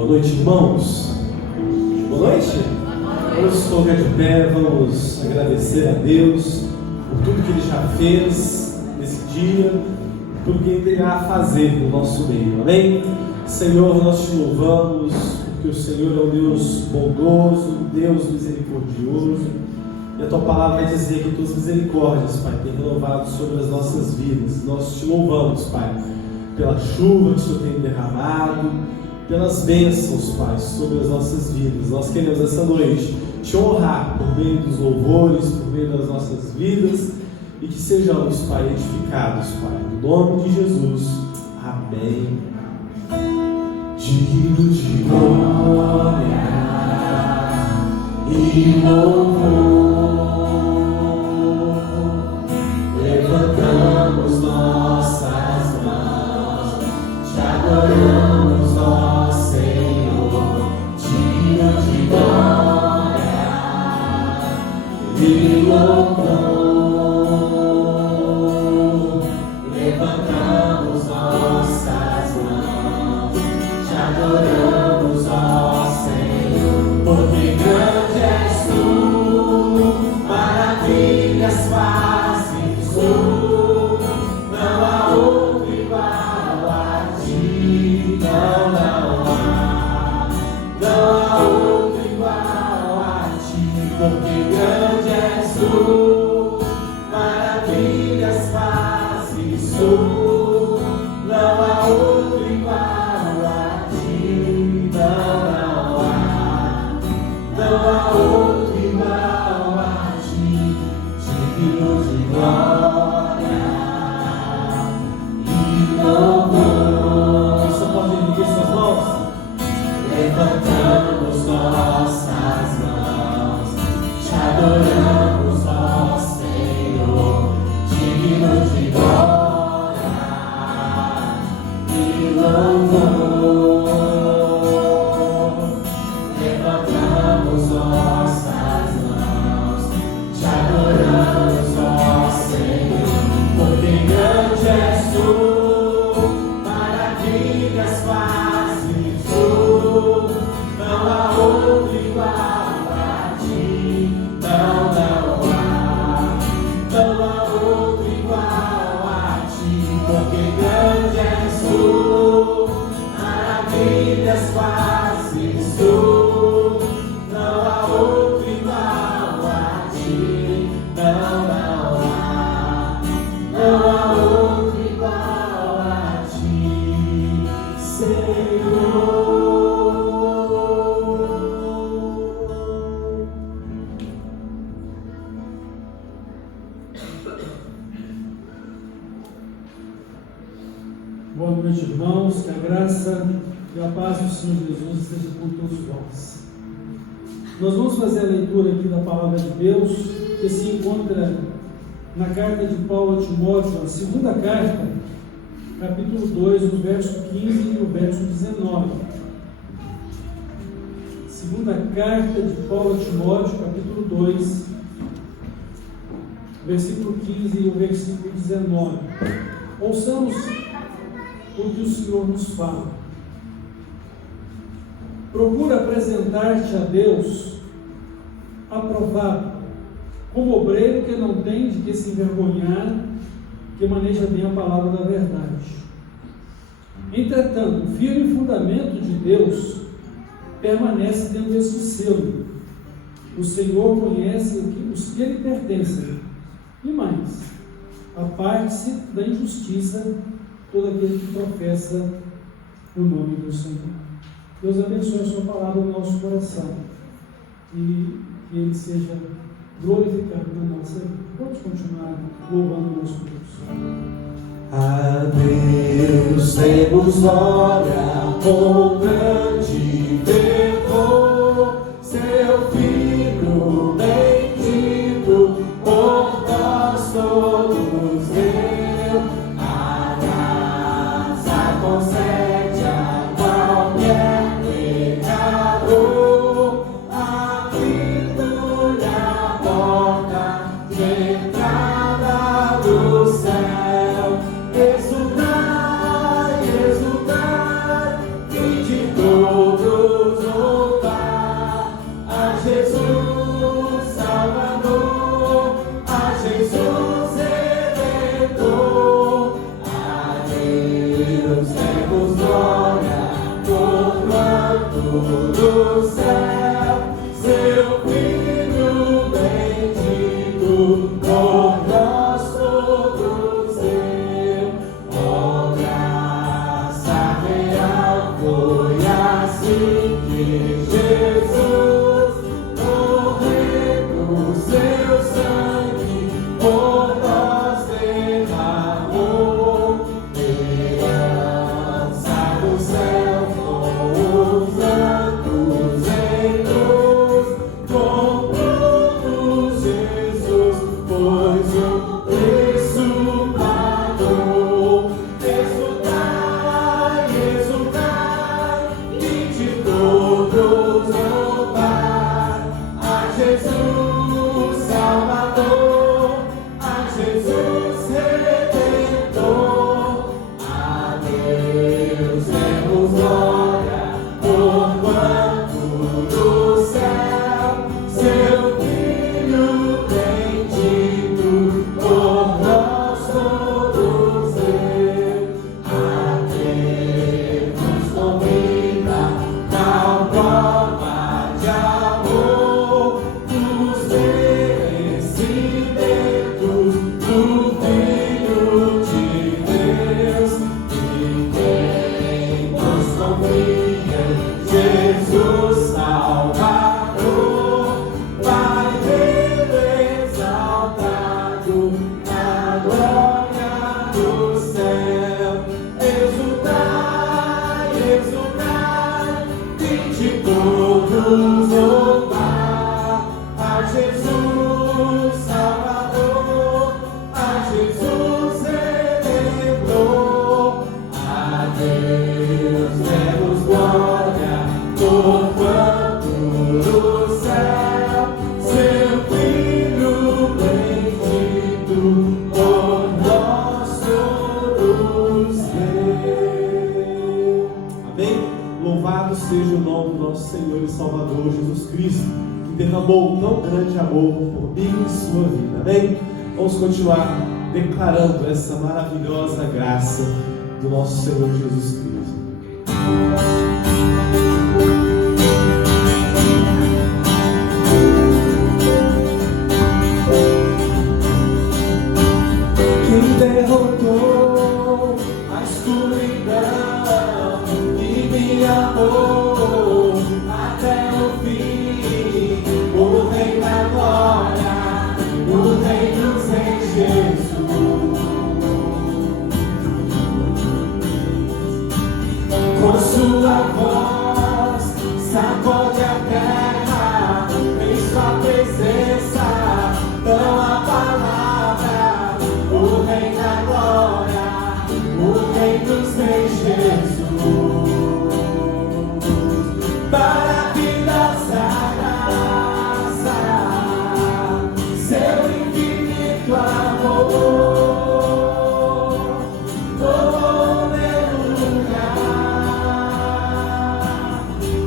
Boa noite, irmãos. Boa noite. Vamos colocar de pé, vamos agradecer a Deus por tudo que Ele já fez nesse dia, por tudo que Ele irá fazer no nosso meio. Amém? Senhor, nós te louvamos, porque o Senhor é um Deus bondoso, Deus misericordioso, e a Tua palavra vai dizer que Tuas misericórdias, Pai, têm renovado sobre as nossas vidas. Nós te louvamos, Pai, pela chuva que o Senhor tem derramado, pelas bênçãos, Pai, sobre as nossas vidas. Nós queremos essa noite te honrar por meio dos louvores, por meio das nossas vidas, e que sejamos, Pai, edificados, Pai, no nome de Jesus. Amém. Digno de glória e louvor, levantamos nossas mãos, te adoramos, ó Senhor, digno de glória e louvor, levantamos nossas mãos, te adoramos, ó Senhor, porque grande és tu, maravilhas fazes tu, não há outro igual a ti, não há outro igual a ti, porque grande és tu, maravilhas fazes tu, não há outro igual a ti, não há outro igual a ti, digno de glória e louvor. Você pode erguer suas mãos? Levantamos nossas mãos, te adoramos, ó Senhor, digno de glória e louvor. Levantamos nossas mãos, te adoramos, ó Senhor, porque grande és tu, maravilhas fazes tu, não há outro igual a ti, não há outro igual a ti, porque grande és tu, maravilhas fazes tu, não há outro igual a ti, não há outro igual a ti, Senhor. Boa noite, irmãos, que a graça e a paz do Senhor Jesus esteja com todos vós. Nós vamos fazer a leitura aqui da palavra de Deus, que se encontra na carta de Paulo a Timóteo, a segunda carta, capítulo 2, o verso 15 e o verso 19. Segunda carta de Paulo a Timóteo, capítulo 2, versículo 15 e o versículo 19. Ouçamos o que o Senhor nos fala. Procura apresentar-te a Deus aprovado, como obreiro que não tem de que se envergonhar, que maneja bem a palavra da verdade. Entretanto, o firme fundamento de Deus permanece dentro deste selo. O Senhor conhece os que lhe pertencem. E mais, aparte-se da injustiça todo aquele que professa o nome do Senhor. Deus abençoe a sua palavra no nosso coração e que Ele seja glorificado na nossa vida. Vamos continuar louvando o nosso Deus. A Deus demos glória com grande fervor, seu Filho bendito por nós todos deu, a graça concede a qualquer pecador, abrindo-lhe a porta de entrada do céu. Exultai, exultai, e de do céu, seu Filho bendito, por nós todos deu. Oh, graça real, foi assim que Jesus morreu, seu sangue por nós derramou. Herança do céu com os anjos em luz, comprou Jesus, pois o preço pagou. Exultai, exultai, e de todos louvar a Jesus Salvador, a Jesus Redentor. A Deus demos glória, porquanto do céu seu Filho bendito por nós todos deu. A Deus nos convida, tal prova de amor, nos merecimentos do Filho de Deus. E quem nos confia, Jesus Salvador, vai vendo exaltado na glória do céu. Exultai, exultai, e de todos louvar a Jesus Salvador, a Jesus Redentor. A Deus demos glória, porquanto do céu seu Filho bendito por nós todos deu. Amém? Louvado seja o nome do nosso Senhor e Salvador Jesus Cristo, que derramou tão grande amor por mim e sua vida. Amém? Vamos continuar declarando essa maravilhosa graça do nosso Senhor Jesus Cristo. Quem derrotou a escuridão e me amou até o fim, o Rei da Glória, o Rei dos Reis, Jesus. Com sua voz sacode a terra, em sua presença dão a palavra. O Rei da Glória, o Rei dos Reis, Jesus. Maravilhosa graça, seu infinito amor, tomou meu lugar,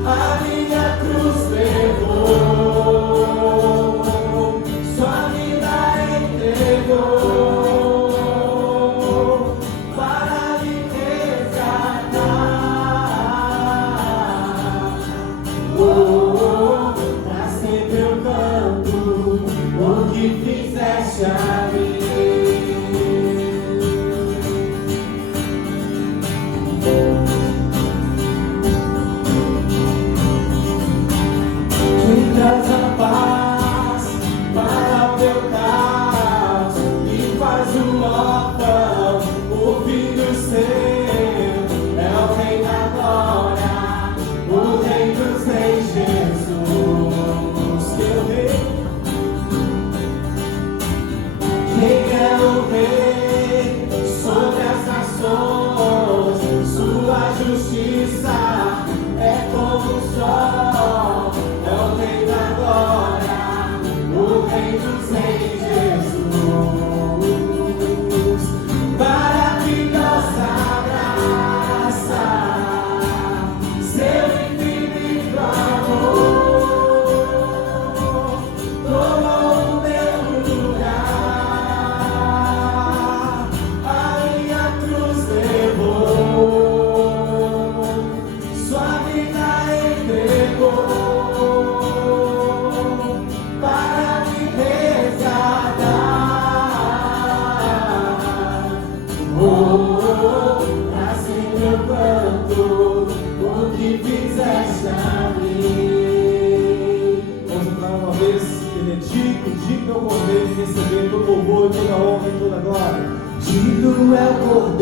a minha cruz levou, sua vida entregou para me resgatar.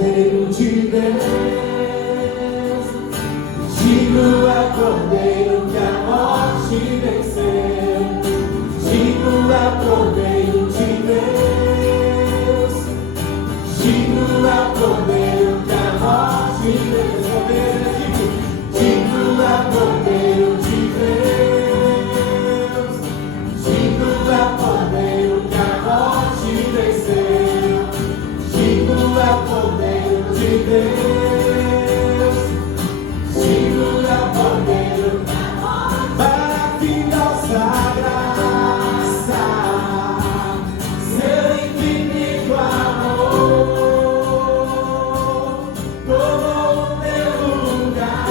Cordeiro de Deus, digno é o Cordeiro que a morte venceu, digno é o Cordeiro de Deus, digno é o Cordeiro que a morte venceu, digno é o Cordeiro de Deus, digno é o Cordeiro que a morte venceu, digno é o Cordeiro de Deus, digno é o Cordeiro para que nossa graça, seu infinito amor, tomou o meu lugar,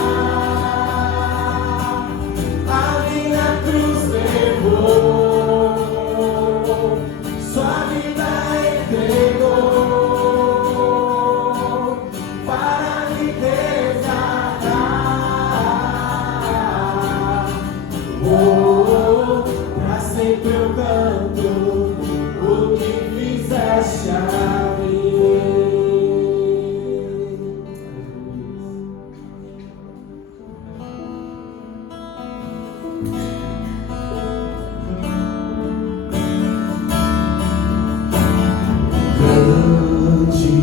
a minha cruz levou, sua vida entregou para me resgatar. Pra sempre eu canto o que fizeste a mim. Grande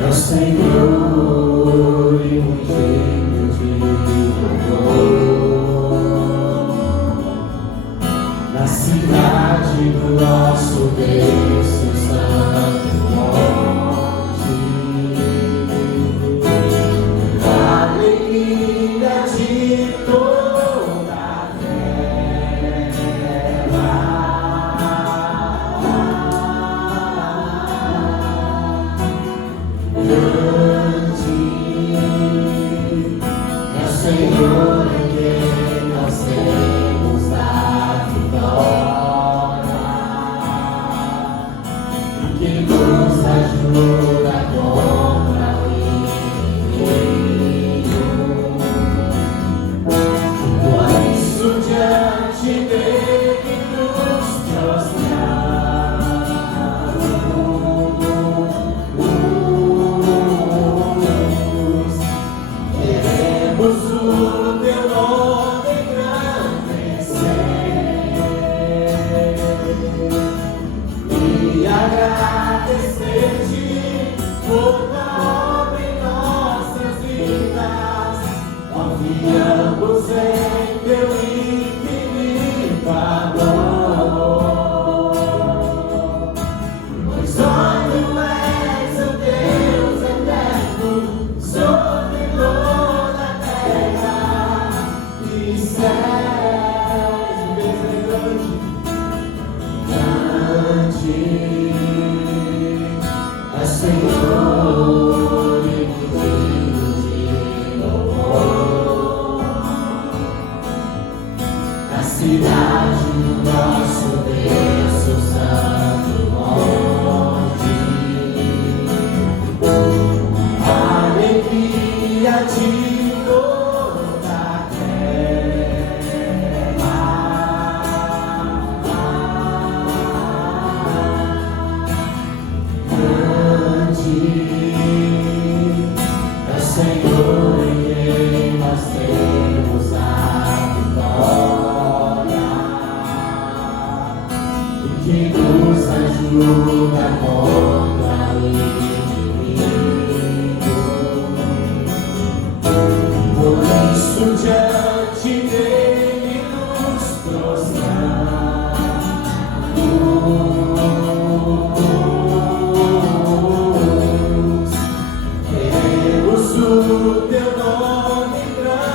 é o Senhor e muito digno de louvor. Na cidade do nosso Deus, seu santo monte, a alegria de toda a é o Senhor em quem nós temos a vitória, e que nos ajuda contra o inimigo. Por isso diante dele nos queremos o teu nome engrandecer e agradecer-te por tua obra em nossas vidas. Confiamos em teu infinito amor, pois só tu és o Deus eterno sobre toda a terra e céus. Grande é Senhor e digno de louvor. Na cidade do nosso Deus, seu santo monte, a alegria de toda a é o Senhor em quem nós temos a vitória, e que nos ajuda contra o inimigo. Por isso diante dele nos prostramos. Queremos o teu nome engrandecer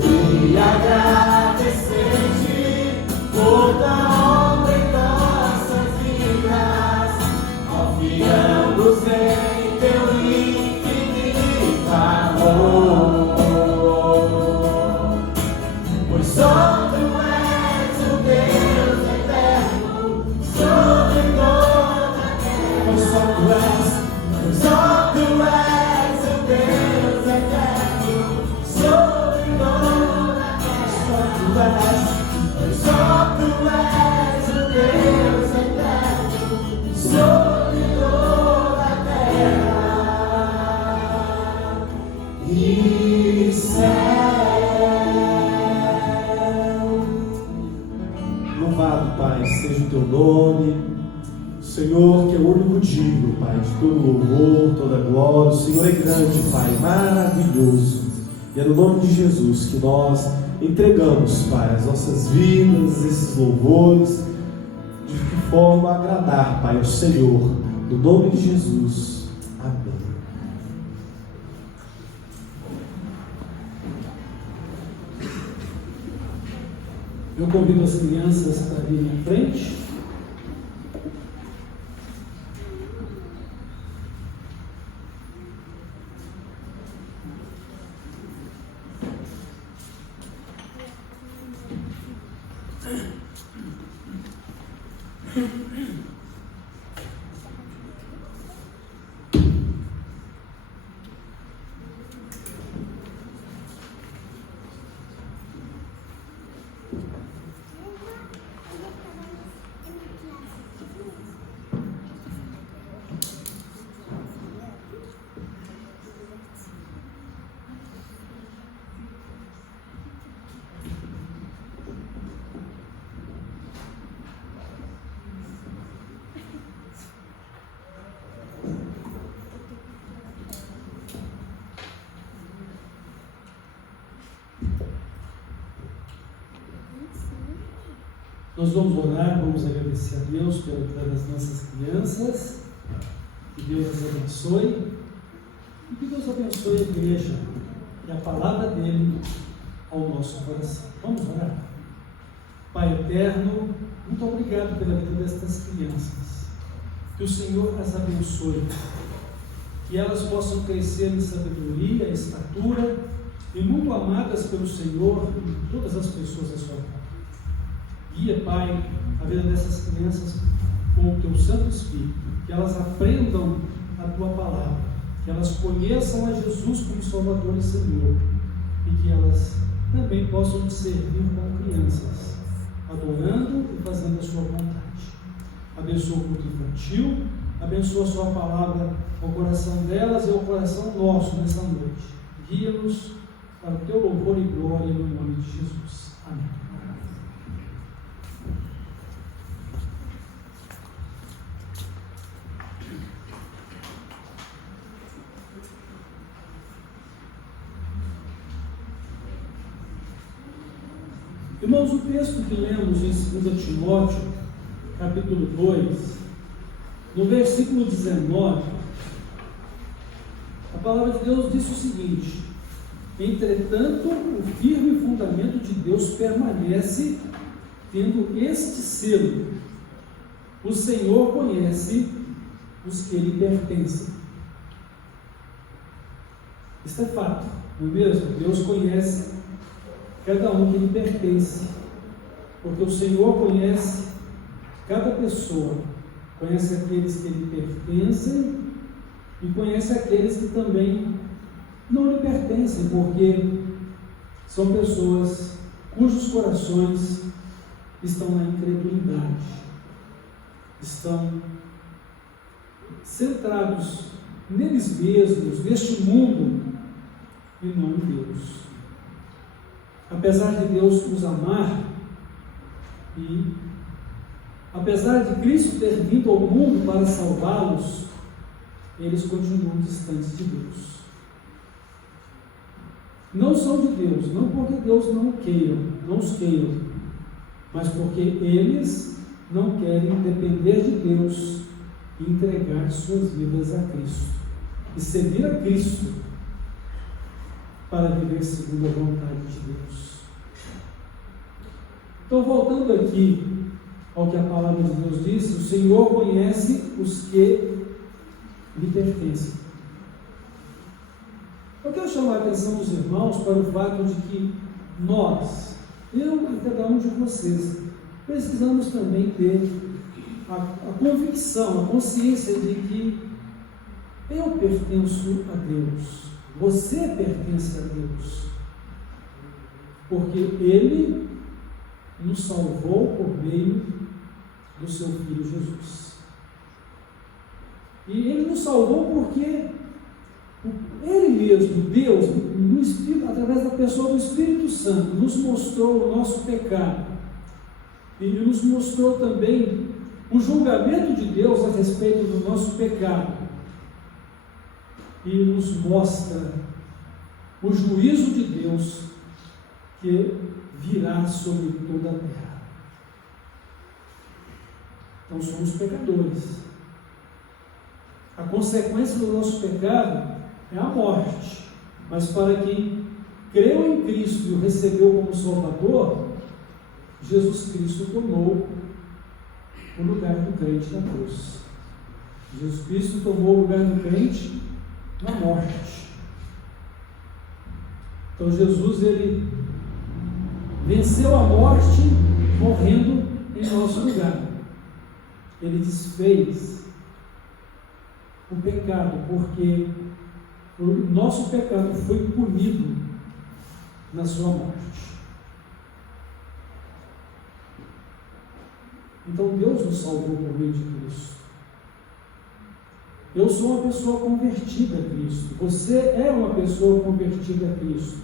e agradecer-te por tua obra em nossas vidas. Confiamos em teu infinito amor, pois só tu és o Deus eterno sobre toda a terra. Pois só tu és o Deus eterno sobre toda a terra. Pois só tu és o Deus Senhor, que é o único digno, Pai, de todo louvor, toda glória. O Senhor é grande, Pai, maravilhoso. E é no nome de Jesus que nós entregamos, Pai, as nossas vidas, esses louvores, de que forma agradar, Pai, ao Senhor. No nome de Jesus. Amém. Eu convido as crianças para virem à frente. Nós vamos orar, vamos agradecer a Deus pela vida das nossas crianças, que Deus as abençoe e que Deus abençoe a igreja e a palavra dele ao nosso coração. Vamos orar? Pai eterno, muito obrigado pela vida destas crianças, que o Senhor as abençoe, que elas possam crescer em sabedoria, estatura e muito amadas pelo Senhor e todas as pessoas à sua volta. Guia, Pai, a vida dessas crianças com o Teu Santo Espírito, que elas aprendam a Tua palavra, que elas conheçam a Jesus como Salvador e Senhor, e que elas também possam te servir como crianças, adorando e fazendo a Sua vontade. Abençoa o culto infantil, abençoa a Sua palavra ao coração delas e ao coração nosso nessa noite. Guia-nos para o Teu louvor e glória no nome de Jesus. Amém. Irmãos, o texto que lemos em 2 Timóteo, capítulo 2, no versículo 19, a palavra de Deus diz o seguinte: entretanto, o firme fundamento de Deus permanece, tendo este selo: o Senhor conhece os que lhe pertencem. Isso é fato, não é mesmo? Deus conhece cada um que lhe pertence, porque o Senhor conhece cada pessoa, conhece aqueles que lhe pertencem e conhece aqueles que também não lhe pertencem, porque são pessoas cujos corações estão na incredulidade, estão centrados neles mesmos, neste mundo, e não em Deus. Apesar de Deus nos amar e apesar de Cristo ter vindo ao mundo para salvá-los, eles continuam distantes de Deus. Não são de Deus, não porque Deus não os queira, mas porque eles não querem depender de Deus e entregar suas vidas a Cristo e seguir a Cristo para viver segundo a vontade de Deus. Então, voltando aqui ao que a palavra de Deus diz, o Senhor conhece os que lhe pertencem. Eu quero chamar a atenção dos irmãos para o fato de que nós, eu e cada um de vocês, precisamos também ter a convicção, a consciência de que eu pertenço a Deus. Você pertence a Deus, porque Ele nos salvou por meio do Seu Filho Jesus. E Ele nos salvou porque Ele mesmo, Deus, no Espírito, através da pessoa do Espírito Santo, nos mostrou o nosso pecado e nos mostrou também o julgamento de Deus a respeito do nosso pecado e nos mostra o juízo de Deus que virá sobre toda a terra. Então somos pecadores. A consequência do nosso pecado é a morte, mas para quem creu em Cristo e o recebeu como Salvador, Jesus Cristo tomou o lugar do crente na cruz. Jesus Cristo tomou o lugar do crente na morte. Então Jesus, ele venceu a morte morrendo em nosso lugar. Ele desfez o pecado, porque o nosso pecado foi punido na sua morte. Então Deus nos salvou por meio de Cristo. Eu sou uma pessoa convertida a Cristo. Você é uma pessoa convertida a Cristo.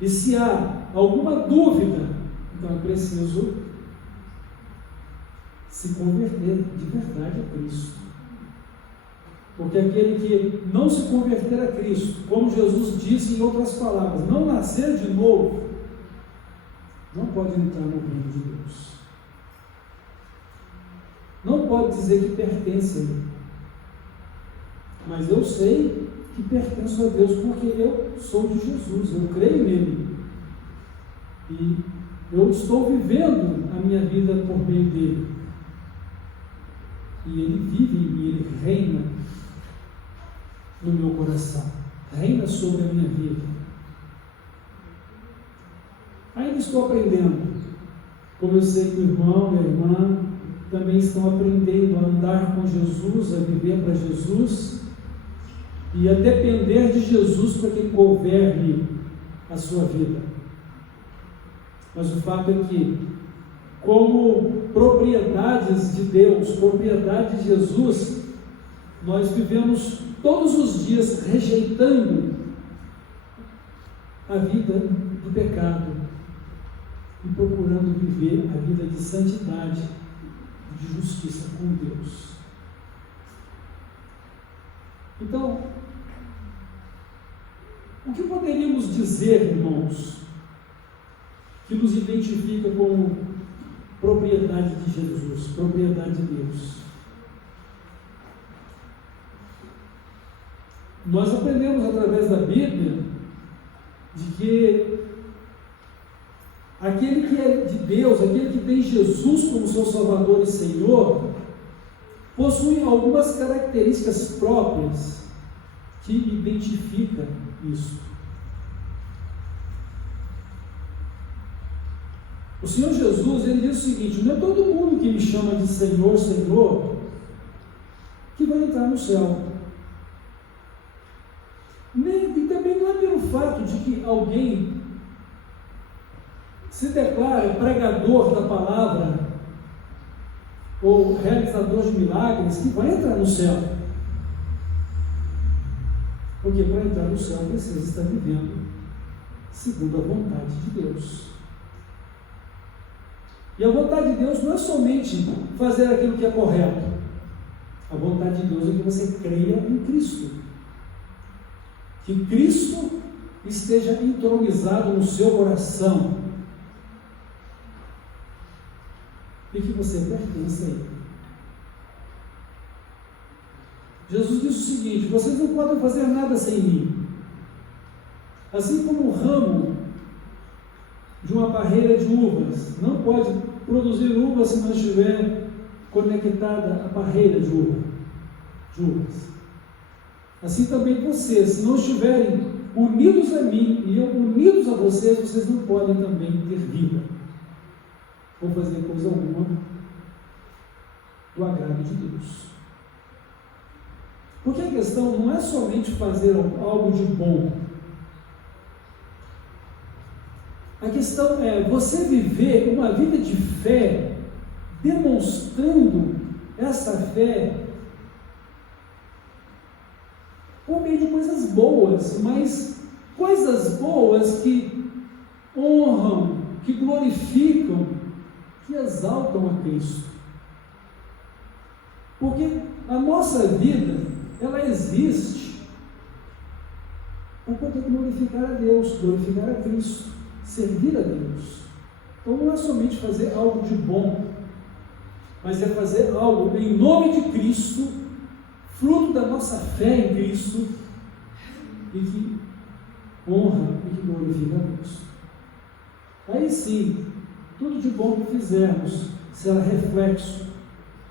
E se há alguma dúvida, então é preciso se converter de verdade a Cristo. Porque aquele que não se converter a Cristo, como Jesus disse em outras palavras, não nascer de novo, não pode entrar no reino de Deus. Não pode dizer que pertence a Ele. Mas eu sei que pertenço a Deus porque eu sou de Jesus, eu creio nele. E eu estou vivendo a minha vida por meio dele. E ele vive em mim, ele reina no meu coração, reina sobre a minha vida. Ainda estou aprendendo, como eu sei que o irmão e a irmã também estão aprendendo a andar com Jesus, a viver para Jesus e a depender de Jesus para que Ele governe a sua vida. Mas o fato é que, como propriedades de Deus, propriedade de Jesus, nós vivemos todos os dias rejeitando a vida do pecado e procurando viver a vida de santidade, de justiça com Deus. Então, o que poderíamos dizer, irmãos, que nos identifica como propriedade de Jesus, propriedade de Deus? Nós aprendemos através da Bíblia de que aquele que é de Deus, aquele que tem Jesus como seu Salvador e Senhor, possui algumas características próprias que identificam isso. O Senhor Jesus, ele diz o seguinte: não é todo mundo que me chama de Senhor, Senhor, que vai entrar no céu. E também não é pelo fato de que alguém se declara pregador da palavra ou realizador de milagres que vai entrar no céu. Porque para entrar no céu precisa estar vivendo segundo a vontade de Deus. E a vontade de Deus não é somente fazer aquilo que é correto. A vontade de Deus é que você creia em Cristo. Que Cristo esteja entronizado no seu coração e que você pertença a Ele. Jesus disse o seguinte: vocês não podem fazer nada sem mim. Assim como o ramo de uma parreira de uvas não pode produzir uvas se não estiver conectada à parreira de uvas. Assim também vocês, se não estiverem unidos a mim e eu unidos a vocês, vocês não podem também ter vida ou fazer coisa alguma do agrado de Deus. Porque a questão não é somente fazer algo de bom. A questão é você viver uma vida de fé, demonstrando essa fé por meio de coisas boas, mas coisas boas que honram, que glorificam, que exaltam a Cristo. Porque a nossa vida, ela existe para poder glorificar a Deus, glorificar a Cristo, servir a Deus. Então não é somente fazer algo de bom, mas é fazer algo em nome de Cristo, fruto da nossa fé em Cristo, e que honra e que glorifica a Deus. Aí sim, tudo de bom que fizermos será reflexo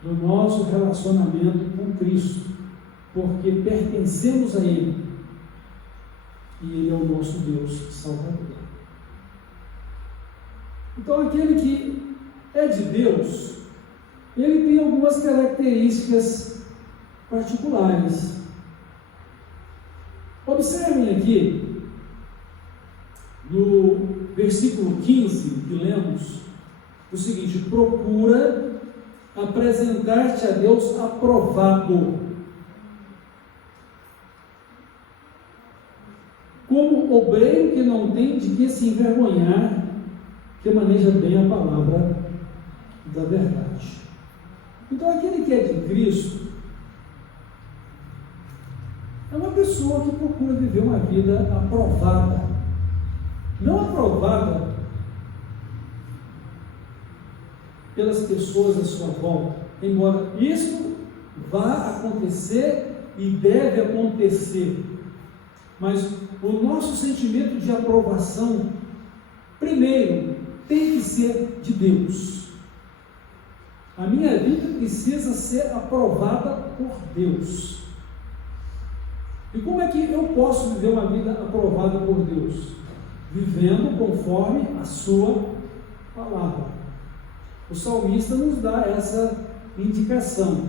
do nosso relacionamento com Cristo, porque pertencemos a Ele, e Ele é o nosso Deus Salvador. Então, aquele que é de Deus, ele tem algumas características particulares. Observem aqui, no versículo 15 que lemos, o seguinte: procura apresentar-te a Deus aprovado, como obreiro que não tem de que se envergonhar, que maneja bem a palavra da verdade. Então, aquele que é de Cristo é uma pessoa que procura viver uma vida aprovada. Não aprovada pelas pessoas à sua volta, embora isso vá acontecer e deve acontecer, mas o nosso sentimento de aprovação, primeiro, tem que ser de Deus. A minha vida precisa ser aprovada por Deus. E como é que eu posso viver uma vida aprovada por Deus? Vivendo conforme a sua palavra. O salmista nos dá essa indicação.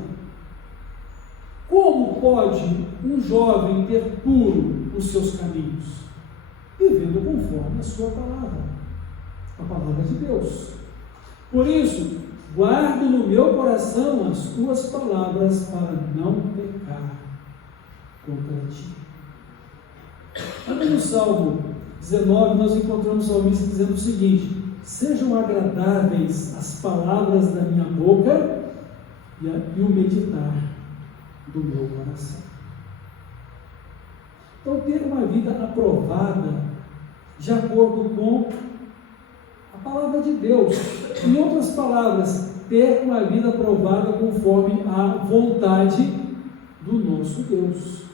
Como pode um jovem ter puro os seus caminhos? Vivendo conforme a sua palavra, a palavra de Deus. Por isso, guardo no meu coração as tuas palavras para não pecar contra ti. Aqui no Salmo 19, nós encontramos o salmista dizendo o seguinte: sejam agradáveis as palavras da minha boca e o meditar do meu coração. Então, ter uma vida aprovada de acordo com a palavra de Deus. Em outras palavras, ter uma vida aprovada conforme a vontade do nosso Deus.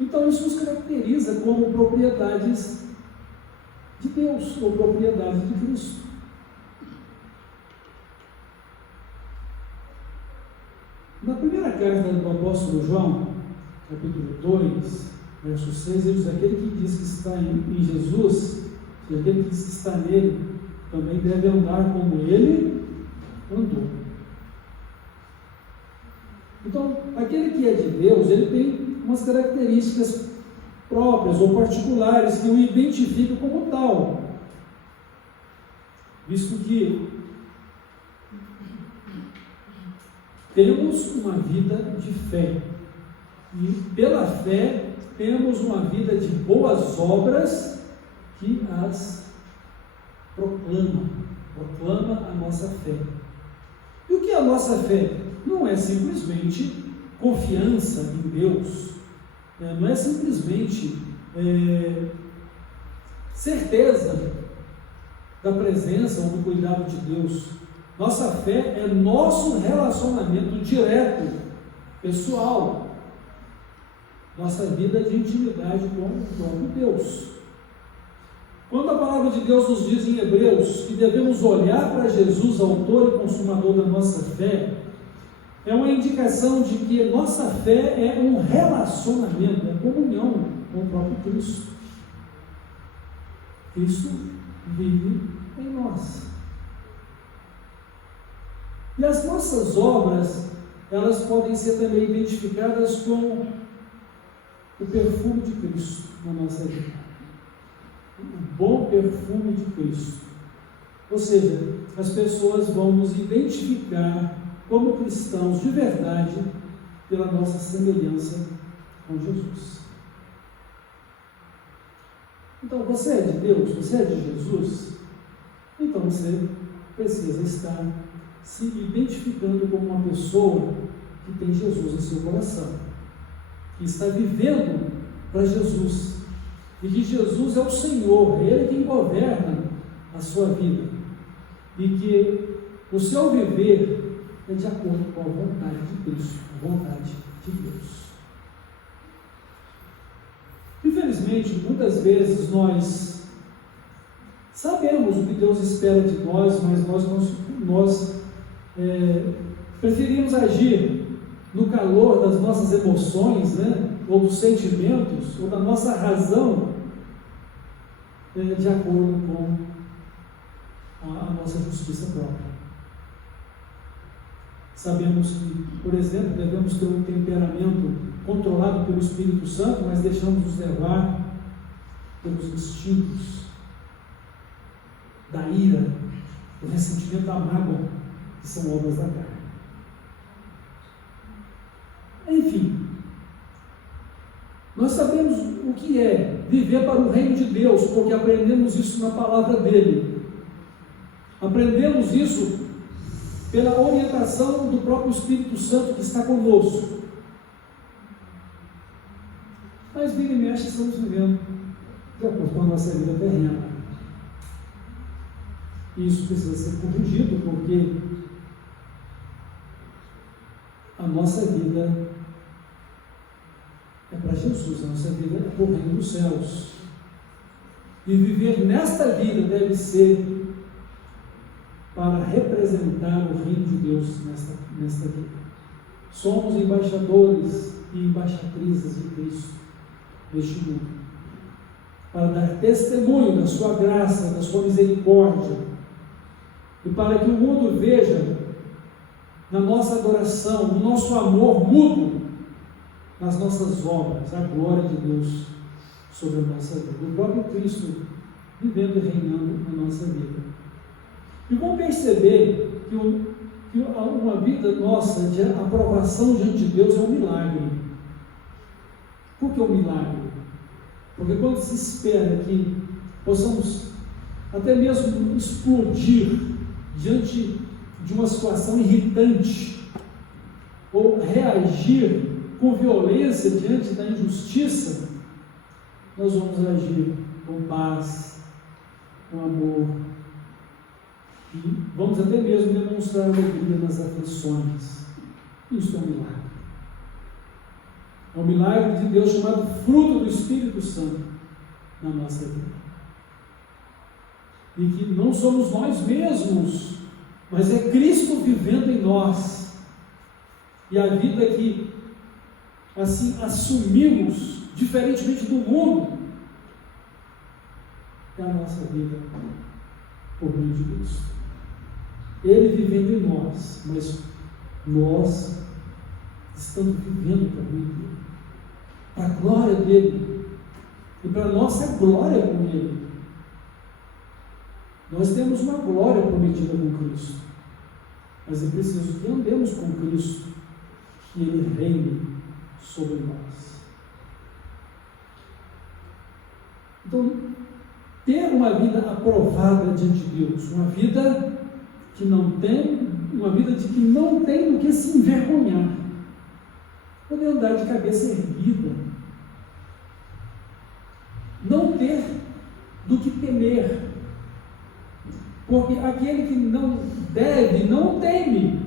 Então, isso nos caracteriza como propriedades de Deus, ou propriedade de Cristo. Na primeira carta do apóstolo João, capítulo 2, verso 6, ele diz: aquele que diz que está em Jesus, e aquele que diz que está nele, também deve andar como ele andou. Então, aquele que é de Deus, ele tem umas características próprias ou particulares que o identificam como tal, visto que temos uma vida de fé, e pela fé temos uma vida de boas obras que as proclama a nossa fé. E o que é a nossa fé? Não é simplesmente confiança em Deus, não é simplesmente certeza da presença ou do cuidado de Deus. Nossa fé é nosso relacionamento direto, pessoal, nossa vida de intimidade com o próprio Deus. Quando a palavra de Deus nos diz em Hebreus que devemos olhar para Jesus, autor e consumador da nossa fé, é uma indicação de que nossa fé é um relacionamento, é comunhão com o próprio Cristo. Cristo vive em nós. E as nossas obras, elas podem ser também identificadas com o perfume de Cristo na nossa vida. O bom perfume de Cristo. Ou seja, as pessoas vão nos identificar como cristãos de verdade pela nossa semelhança com Jesus. Então, você é de Deus, você é de Jesus, então você precisa estar se identificando como uma pessoa que tem Jesus em seu coração, que está vivendo para Jesus, e que Jesus é o Senhor, é Ele quem governa a sua vida, e que o seu viver é de acordo com a vontade de Cristo, a vontade de Deus. Infelizmente, muitas vezes nós sabemos o que Deus espera de nós, mas nós preferimos agir no calor das nossas emoções, né? Ou dos sentimentos, ou da nossa razão, de acordo com a nossa justiça própria. Sabemos que, por exemplo, devemos ter um temperamento controlado pelo Espírito Santo, mas deixamos nos levar pelos instintos da ira, do ressentimento, da mágoa, que são obras da carne. Enfim, nós sabemos o que é viver para o reino de Deus, porque aprendemos isso na palavra dele. Aprendemos isso pela orientação do próprio Espírito Santo que está conosco. Mas vira e mexe estamos vivendo de acordo com a nossa vida terrena. E isso precisa ser corrigido, porque a nossa vida é para Jesus, a nossa vida é para o reino dos céus. E viver nesta vida deve ser para representar o reino de Deus nesta vida. Somos embaixadores e embaixatrizes de Cristo neste mundo, para dar testemunho da sua graça, da sua misericórdia, e para que o mundo veja na nossa adoração, no nosso amor mútuo, nas nossas obras, a glória de Deus sobre a nossa vida, o próprio Cristo vivendo e reinando na nossa vida. E vamos perceber que uma vida nossa de aprovação diante de Deus é um milagre. Por que um milagre? Porque quando se espera que possamos até mesmo explodir diante de uma situação irritante, ou reagir com violência diante da injustiça, nós vamos agir com paz, com amor, e vamos até mesmo demonstrar alegria nas aflições. Isso é um milagre. É um milagre de Deus chamado fruto do Espírito Santo na nossa vida. E que não somos nós mesmos, mas é Cristo vivendo em nós. E a vida que assim assumimos, diferentemente do mundo, é a nossa vida por meio de Deus. Ele vivendo em nós, mas nós estamos vivendo para meio dele, para a glória dele e para a nossa glória com ele. Nós temos uma glória prometida com Cristo, mas é preciso que andemos com Cristo, que ele reine sobre nós. Então, ter uma vida aprovada diante de Deus, uma vida que não tem, uma vida de que não tem do que se envergonhar, poder andar de cabeça erguida, não ter do que temer, porque aquele que não deve, não teme,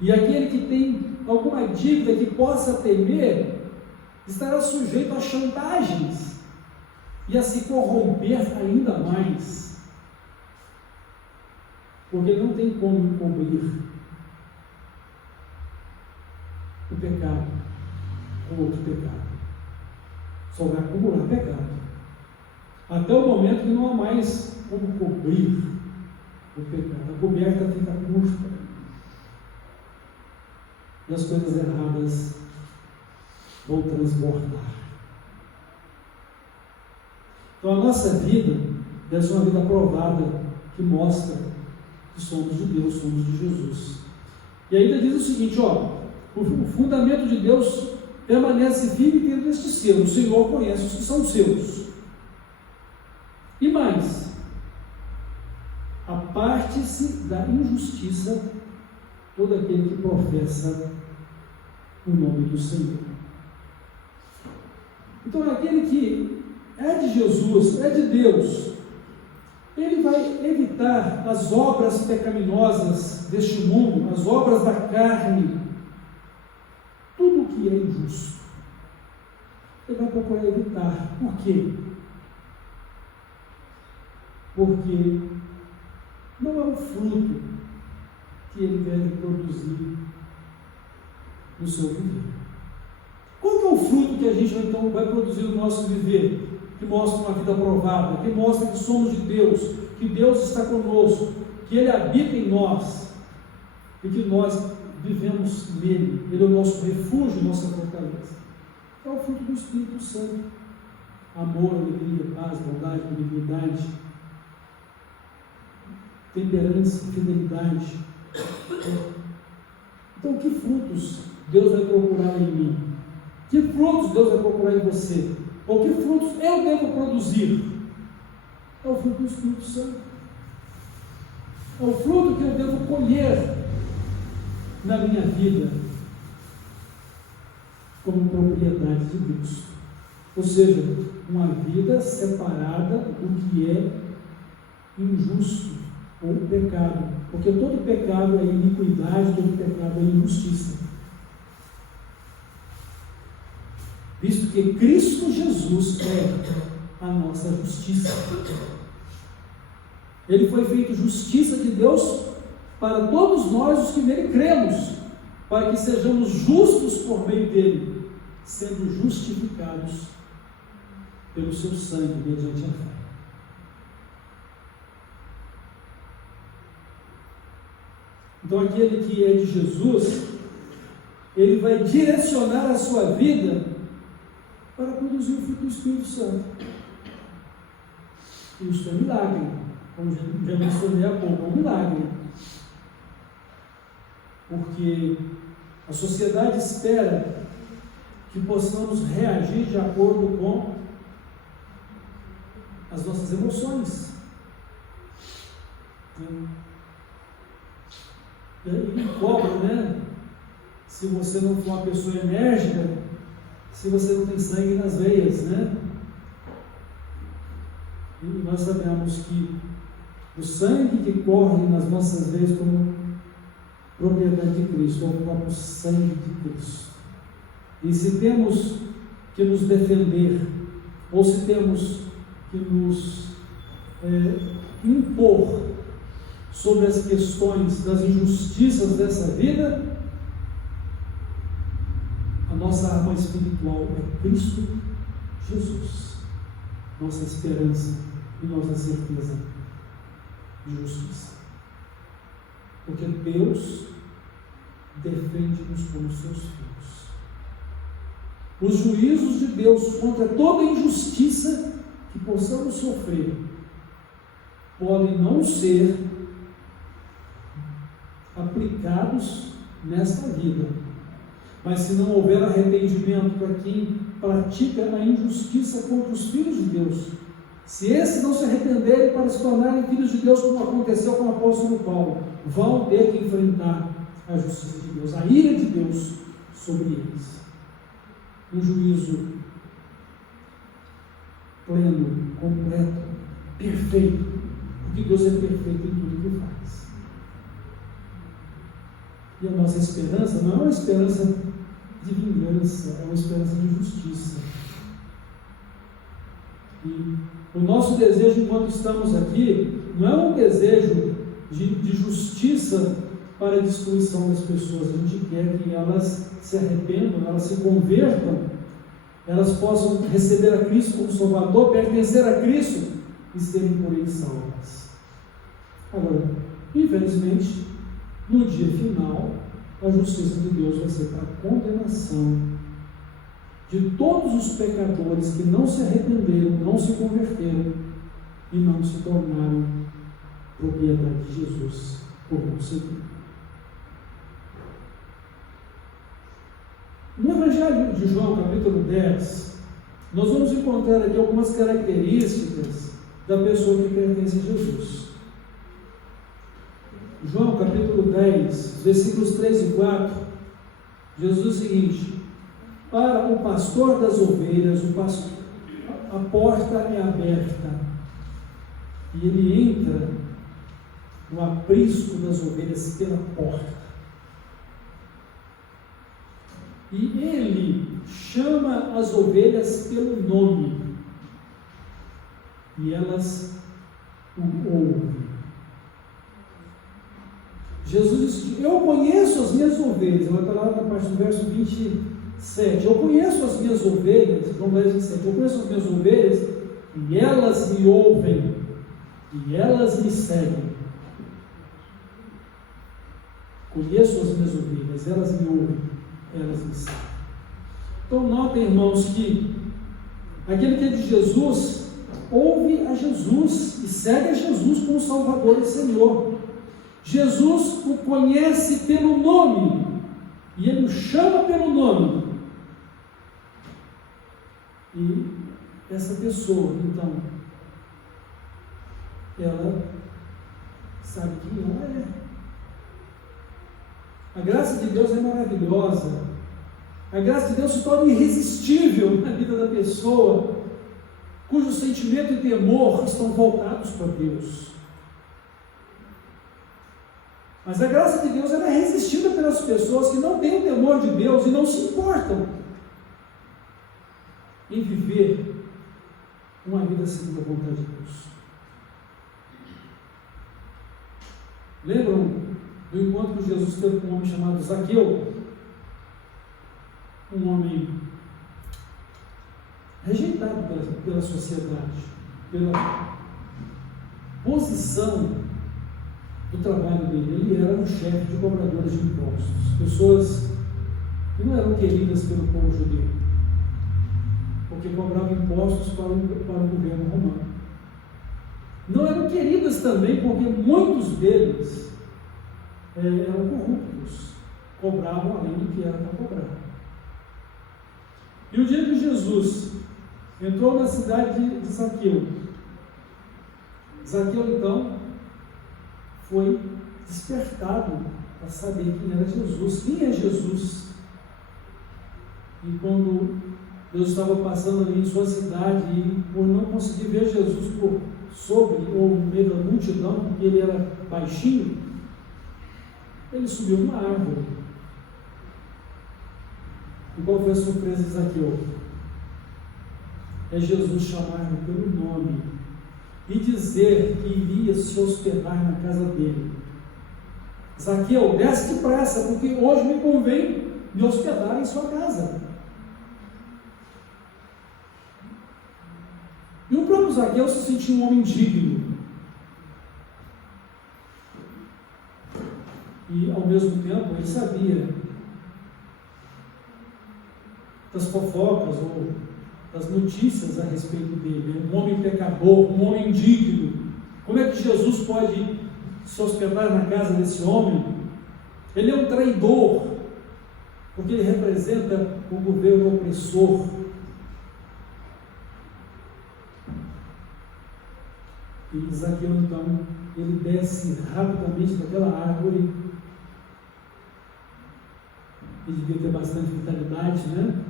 e aquele que tem alguma dívida que possa temer, estará sujeito a chantagens e a se corromper ainda mais, porque não tem como encobrir o pecado com outro pecado, só vai acumular pecado, até o momento que não há mais como cobrir o pecado, a coberta fica curta e as coisas erradas vão transbordar. Então a nossa vida deve ser uma vida aprovada, que mostra que somos de Deus, somos de Jesus. E ainda diz o seguinte, o fundamento de Deus permanece firme dentro deste selo. O Senhor conhece os que são seus. E mais, aparte-se da injustiça todo aquele que professa o nome do Senhor. Então, aquele que é de Jesus, é de Deus, ele vai evitar as obras pecaminosas deste mundo, as obras da carne, tudo o que é injusto. Ele vai procurar evitar. Por quê? Porque não é o fruto que ele deve produzir no seu viver. Qual é o fruto que a gente então vai produzir no nosso viver? Que mostra uma vida aprovada, que mostra que somos de Deus, que Deus está conosco, que Ele habita em nós e que nós vivemos nele. Ele é o nosso refúgio, nossa fortaleza. É o fruto do Espírito Santo: amor, alegria, paz, bondade, benignidade, temperança, fidelidade. Então, que frutos Deus vai procurar em mim? Que frutos Deus vai procurar em você? Ou que frutos eu devo produzir? É o fruto do Espírito Santo. É o fruto que eu devo colher na minha vida como propriedade de Deus. Ou seja, uma vida separada do que é injusto ou pecado. Porque todo pecado é iniquidade, todo pecado é injustiça. Visto que Cristo Jesus é a nossa justiça. Ele foi feito justiça de Deus para todos nós os que nele cremos, para que sejamos justos por meio dele, sendo justificados pelo seu sangue mediante a fé. Então, aquele que é de Jesus, ele vai direcionar a sua vida para produzir o fruto do Espírito Santo. Isso é milagre, como já mencionei há pouco, é um milagre. Porque a sociedade espera que possamos reagir de acordo com as nossas emoções. E cobra, né? Se você não for uma pessoa enérgica, se você não tem sangue nas veias, né? E nós sabemos que o sangue que corre nas nossas veias como propriedade de Cristo, é o próprio sangue de Cristo. E se temos que nos defender, ou se temos que nos impor sobre as questões das injustiças dessa vida, a nossa arma espiritual é Cristo Jesus, nossa esperança e nossa certeza de justiça. Porque Deus defende-nos como seus filhos. Os juízos de Deus contra toda injustiça que possamos sofrer podem não ser aplicados nesta vida, mas se não houver arrependimento para quem pratica a injustiça contra os filhos de Deus, se esses não se arrependerem para se tornarem filhos de Deus, como aconteceu com o apóstolo Paulo, vão ter que enfrentar a justiça de Deus, a ira de Deus sobre eles. Um juízo pleno, completo, perfeito, porque Deus é perfeito em tudo que faz. E a nossa esperança não é uma esperança de vingança, é uma esperança de justiça. E o nosso desejo enquanto estamos aqui não é um desejo de justiça para a destruição das pessoas. A gente quer que elas se arrependam, elas se convertam, elas possam receber a Cristo como Salvador, pertencer a Cristo e serem por Ele salvas. Agora, infelizmente, no dia final, a justiça de Deus vai ser para a condenação de todos os pecadores que não se arrependeram, não se converteram e não se tornaram propriedade de Jesus por não seguir. No Evangelho de João, capítulo 10, nós vamos encontrar aqui algumas características da pessoa que pertence a Jesus. João capítulo 10, versículos 3 e 4, Jesus diz o seguinte: para o pastor das ovelhas, a porta é aberta, e ele entra no aprisco das ovelhas pela porta. E ele chama as ovelhas pelo nome, e elas o ouvem. Jesus disse: eu conheço as minhas ovelhas. Vai estar lá na parte do verso 27. Eu conheço as minhas ovelhas. João 10, 27. Eu conheço as minhas ovelhas e elas me ouvem e elas me seguem. Conheço as minhas ovelhas, elas me ouvem, elas me seguem. Então notem, irmãos, que aquele que é de Jesus ouve a Jesus e segue a Jesus como Salvador e Senhor. Jesus o conhece pelo nome e ele o chama pelo nome. E essa pessoa, então, ela sabe quem ela é. A graça de Deus é maravilhosa. A graça de Deus se torna irresistível na vida da pessoa cujo sentimento e temor estão voltados para Deus. Mas a graça de Deus ela é resistida pelas pessoas que não têm o temor de Deus e não se importam em viver uma vida segundo a vontade de Deus. Lembram do encontro que Jesus teve com um homem chamado Zaqueu? Um homem rejeitado pela sociedade, pela posição do trabalho dele. Ele era um chefe de cobradores de impostos, pessoas que não eram queridas pelo povo judeu, porque cobravam impostos para o governo romano. Não eram queridas também porque muitos deles eram corruptos, cobravam além do que era para cobrar. E o dia que Jesus entrou na cidade de Zaqueu, Zaqueu então foi despertado para saber quem era Jesus. Quem é Jesus? E quando Deus estava passando ali em sua cidade e por não conseguir ver Jesus por sobre ou no meio da multidão, porque ele era baixinho, ele subiu numa árvore. E qual foi a surpresa de Zaqueu? É Jesus chamar-lhe pelo nome e dizer que iria se hospedar na casa dele. Zaqueu, desce depressa, porque hoje me convém me hospedar em sua casa. E o próprio Zaqueu se sentia um homem digno. E ao mesmo tempo ele sabia das fofocas ou das notícias a respeito dele. Um homem pecador, um homem indigno. Como é que Jesus pode se hospedar na casa desse homem? Ele é um traidor, porque ele representa o governo opressor. E Zaqueu então, ele desce rapidamente daquela árvore. Ele devia ter bastante vitalidade, né?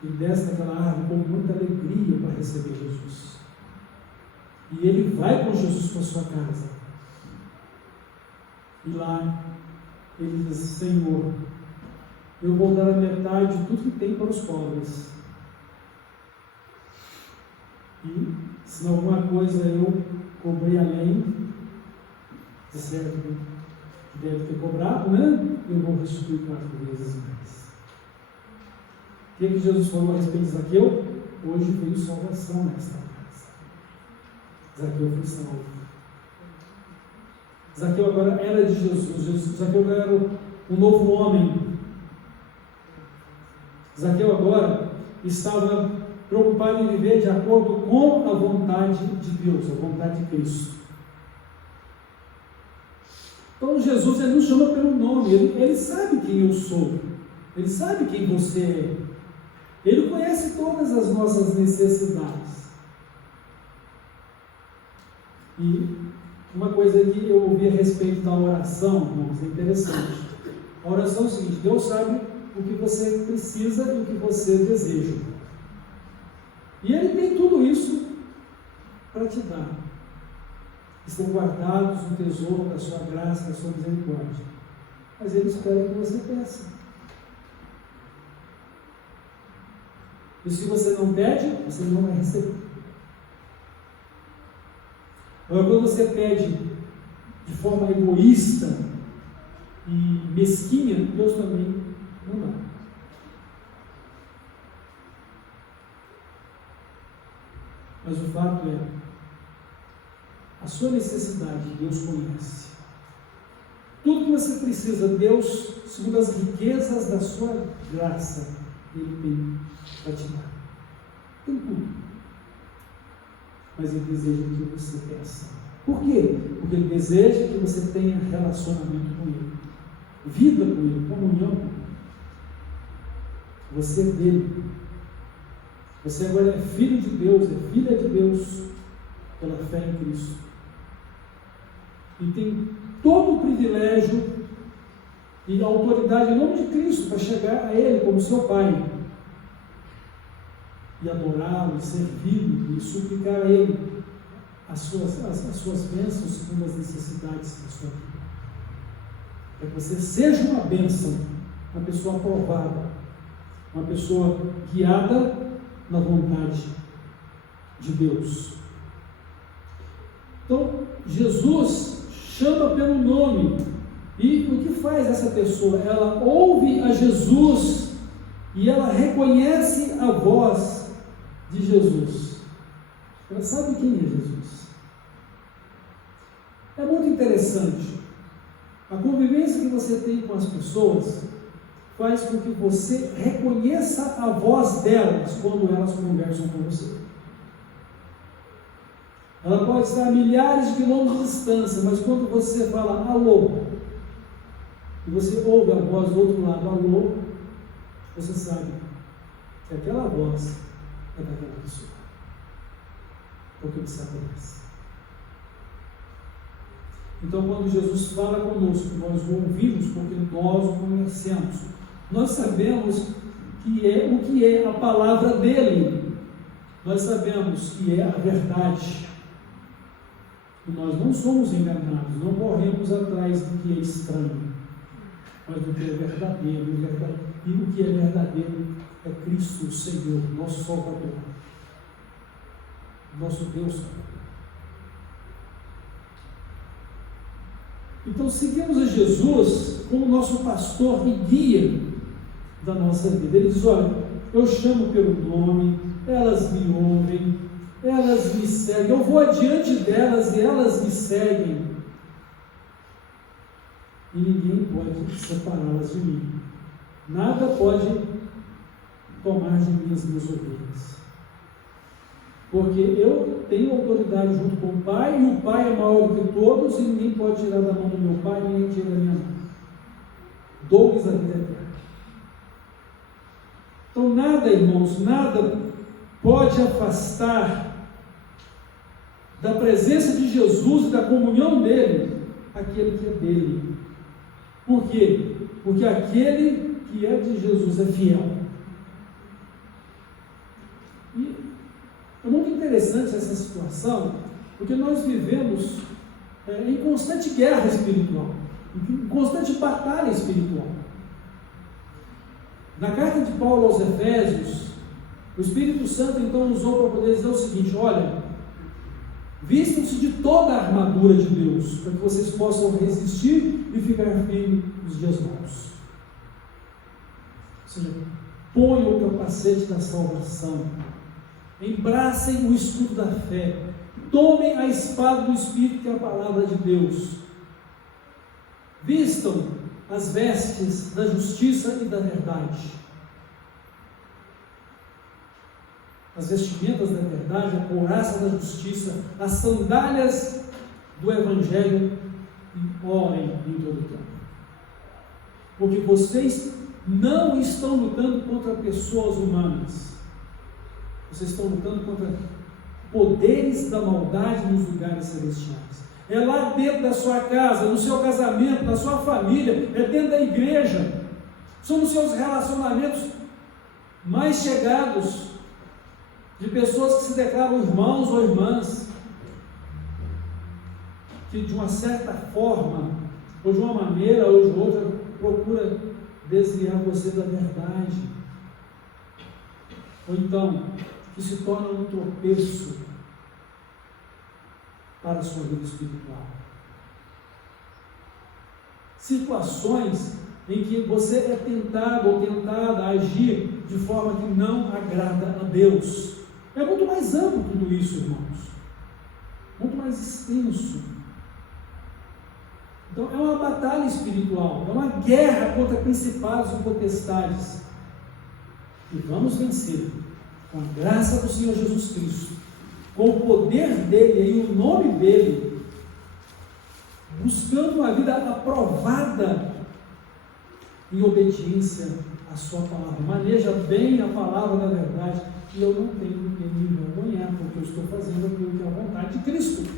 Ele desce daquela árvore com muita alegria para receber Jesus. E ele vai com Jesus para a sua casa. E lá ele diz: Senhor, eu vou dar a metade de tudo que tem para os pobres. E se alguma coisa eu cobrei além, de certo que deve ter cobrado, né? Eu vou restituir 4 vezes mais. O que Jesus falou a respeito de Zaqueu? Hoje veio salvação nesta casa. Zaqueu foi salvo. Zaqueu agora era de Jesus. Zaqueu agora era um novo homem. Zaqueu agora estava preocupado em viver de acordo com a vontade de Deus, a vontade de Cristo. Então Jesus ele nos chama pelo nome, ele sabe quem eu sou, ele sabe quem você é. Ele conhece todas as nossas necessidades. E Uma coisa que eu ouvi a respeito da oração, irmãos, é interessante. A oração é o seguinte: Deus sabe o que você precisa e o que você deseja. E Ele tem tudo isso para te dar. Estão guardados no tesouro da sua graça, da sua misericórdia. Mas Ele espera que você peça. E se você não pede, você não vai receber. Agora, quando você pede de forma egoísta e mesquinha, Deus também não dá. Mas o fato é, a sua necessidade, Deus conhece. Tudo que você precisa, Deus, segundo as riquezas da sua graça, Ele tem para te dar. Tem tudo. Mas Ele deseja que você peça. Por quê? Porque Ele deseja que você tenha relacionamento com Ele, vida com Ele, comunhão com Ele. Você é dele. Você agora é filho de Deus, é filha de Deus, pela fé em Cristo. E tem todo o privilégio e a autoridade em nome de Cristo para chegar a Ele como seu Pai e adorá-lo, e servi-lo e suplicar a Ele as suas bênçãos segundo as necessidades da sua vida. Para que você seja uma bênção, uma pessoa aprovada, uma pessoa guiada na vontade de Deus. Então, Jesus chama pelo nome. E o que faz essa pessoa? Ela ouve a Jesus e ela reconhece a voz de Jesus. Ela sabe quem é Jesus. É muito interessante. A convivência que você tem com as pessoas faz com que você reconheça a voz delas quando elas conversam com você. Ela pode estar a milhares de quilômetros de distância, mas quando você fala alô, e você ouve a voz do outro lado, alô, você sabe que aquela voz é daquela pessoa, porque você a conhece. Então, quando Jesus fala conosco, nós o ouvimos porque nós o conhecemos. Nós sabemos o que é a palavra dele. Nós sabemos que é a verdade. E nós não somos enganados, não corremos atrás do que é estranho, mas do que é verdadeiro. E o que é verdadeiro é Cristo, o Senhor, nosso Salvador, nosso Deus Salvador. Então, seguimos a Jesus como nosso pastor e guia da nossa vida. Ele diz: olha, eu chamo pelo nome, elas me ouvem, elas me seguem, eu vou adiante delas e elas me seguem. E ninguém pode separá-las de mim. Nada pode tomar de mim as minhas ovelhas. Porque eu tenho autoridade junto com o Pai, e o Pai é maior do que todos, e ninguém pode tirar da mão do meu Pai, ninguém tira da minha mão. Dou-lhes a vida eterna. Então nada, irmãos, nada pode afastar da presença de Jesus e da comunhão dele aquele que é dele. Por quê? Porque aquele que é de Jesus é fiel. E é muito interessante essa situação, porque nós vivemos em constante guerra espiritual, em constante batalha espiritual. Na carta de Paulo aos Efésios, o Espírito Santo então usou para poder dizer o seguinte: olha, vistam-se de toda a armadura de Deus, para que vocês possam resistir e ficar firmes nos dias maus. Ou seja, ponham o capacete da salvação, embracem o escudo da fé, tomem a espada do Espírito, que é a palavra de Deus, vistam as vestes da justiça e da verdade, as vestimentas da verdade, a couraça da justiça, as sandálias do Evangelho, e orem em todo o tempo. Porque vocês não estão lutando contra pessoas humanas, vocês estão lutando contra poderes da maldade nos lugares celestiais. é lá dentro da sua casa, no seu casamento, na sua família, é dentro da igreja, são os seus relacionamentos mais chegados, de pessoas que se declaram irmãos ou irmãs, que de uma certa forma, ou de uma maneira ou de outra, procura desviar você da verdade, ou então, que se torna um tropeço para a sua vida espiritual. Situações em que você é tentado ou tentada a agir de forma que não agrada a Deus. É muito mais amplo tudo isso, irmãos. Muito mais extenso. Então, é uma batalha espiritual, é uma guerra contra principados e potestades. E vamos vencer com a graça do Senhor Jesus Cristo, com o poder dele e o nome dele, buscando uma vida aprovada em obediência à sua palavra. Maneja bem a palavra da verdade, e eu não tenho que me envergonhar, porque eu estou fazendo aquilo que é a vontade de Cristo.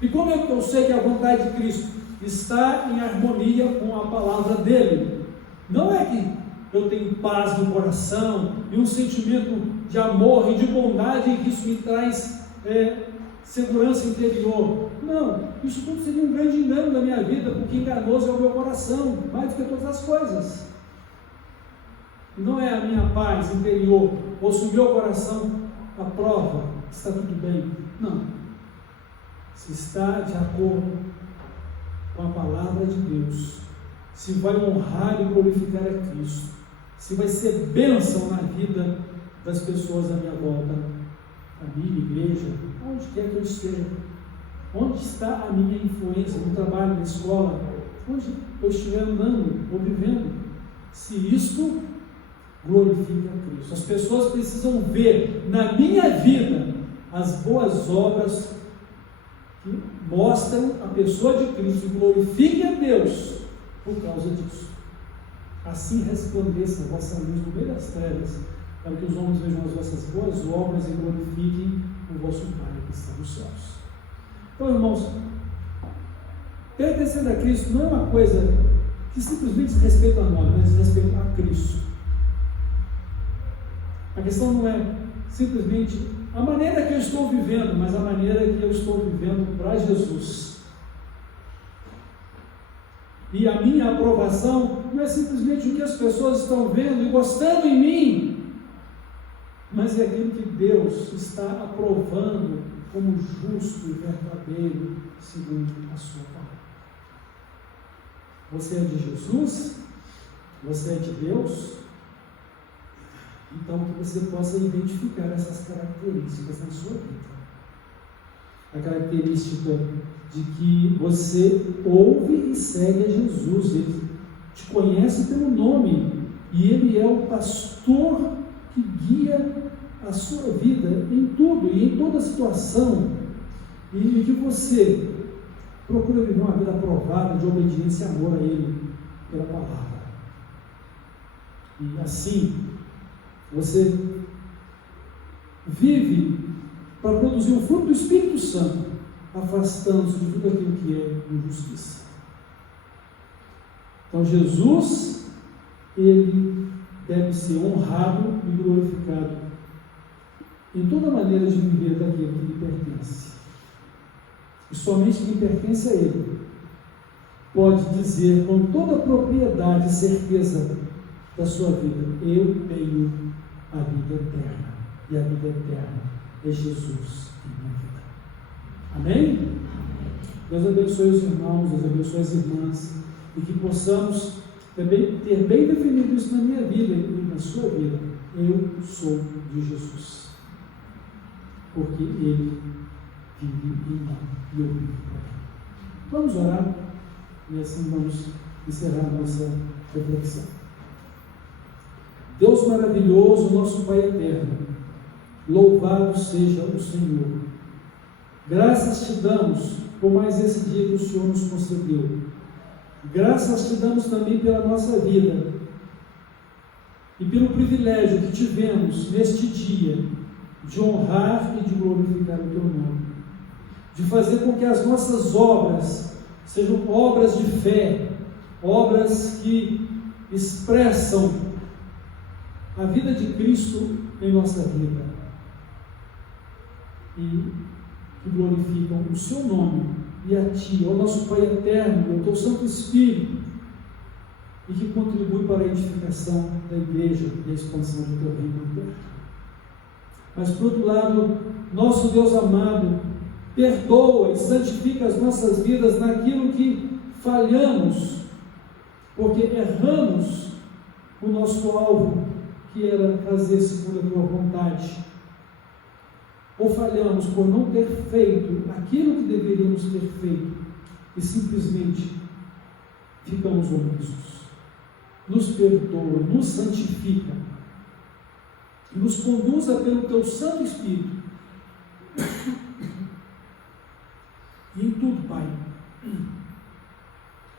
E como é que eu sei que a vontade de Cristo está em harmonia com a palavra dele? Não é que eu tenho paz no coração e um sentimento de amor e de bondade, e que isso me traz segurança interior. Não, isso tudo seria um grande engano da minha vida, porque enganoso é o meu coração, mais do que todas as coisas. Não é a minha paz interior, ou se o meu coração aprova, está tudo bem. Não. Se está de acordo com a palavra de Deus, se vai honrar e glorificar a Cristo, se vai ser bênção na vida das pessoas à minha volta, família, igreja, onde quer que eu esteja, onde está a minha influência, no trabalho, na escola, onde eu estiver andando ou vivendo, se isto glorifica a Cristo. As pessoas precisam ver na minha vida as boas obras que mostram a pessoa de Cristo e glorifiquem a Deus por causa disso. Assim resplandeça a vossa luz no meio das trevas, para que os homens vejam as vossas boas obras e glorifiquem o vosso Pai que está nos céus. Então, irmãos, pertencer a Cristo não é uma coisa que simplesmente diz respeito a nós, mas diz respeito a Cristo. A questão não é simplesmente a maneira que eu estou vivendo, mas a maneira que eu estou vivendo para Jesus. E a minha aprovação não é simplesmente o que as pessoas estão vendo e gostando em mim, mas é aquilo que Deus está aprovando como justo e verdadeiro, segundo a sua palavra. Você é de Jesus? Você é de Deus? Então, que você possa identificar essas características na sua vida. A característica de que você ouve e segue a Jesus, ele te conhece pelo nome, e ele é o pastor que guia a sua vida em tudo e em toda situação, e que você procura viver uma vida aprovada de obediência e amor a ele pela palavra. E assim, você vive para produzir o fruto do Espírito Santo, afastando-se de tudo aquilo que é injustiça. Então, Jesus, ele deve ser honrado e glorificado em toda maneira de viver daquilo que lhe pertence. E somente quem pertence a ele pode dizer com toda a propriedade e certeza da sua vida: eu tenho a vida eterna, e a vida eterna é Jesus em minha vida. Amém? Deus abençoe os irmãos, Deus abençoe as irmãs, e que possamos também ter bem definido isso na minha vida e na sua vida. Eu sou de Jesus, porque Ele vive em mim e eu vivo para Ele. Vamos orar e assim vamos encerrar nossa reflexão. Deus maravilhoso, nosso Pai eterno, louvado seja o Senhor. Graças te damos por mais esse dia que o Senhor nos concedeu. Graças te damos também pela nossa vida e pelo privilégio que tivemos neste dia de honrar e de glorificar o teu nome. de fazer com que as nossas obras sejam obras de fé, obras que expressam a vida de Cristo em nossa vida e que glorificam o seu nome e a Ti, ao nosso Pai eterno, ao Teu Santo Espírito, e que contribui para a edificação da igreja e a expansão do Teu reino na terra. Mas, por outro lado, nosso Deus amado perdoa e santifica as nossas vidas naquilo que falhamos, porque erramos o nosso alvo, que era fazer segundo a Tua vontade, ou falhamos por não ter feito aquilo que deveríamos ter feito e simplesmente ficamos omissos. Nos perdoa, nos santifica e nos conduza pelo Teu Santo Espírito. E em tudo, Pai,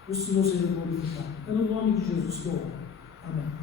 o Senhor seja glorificado. É no nome de Jesus que eu oro. Amém.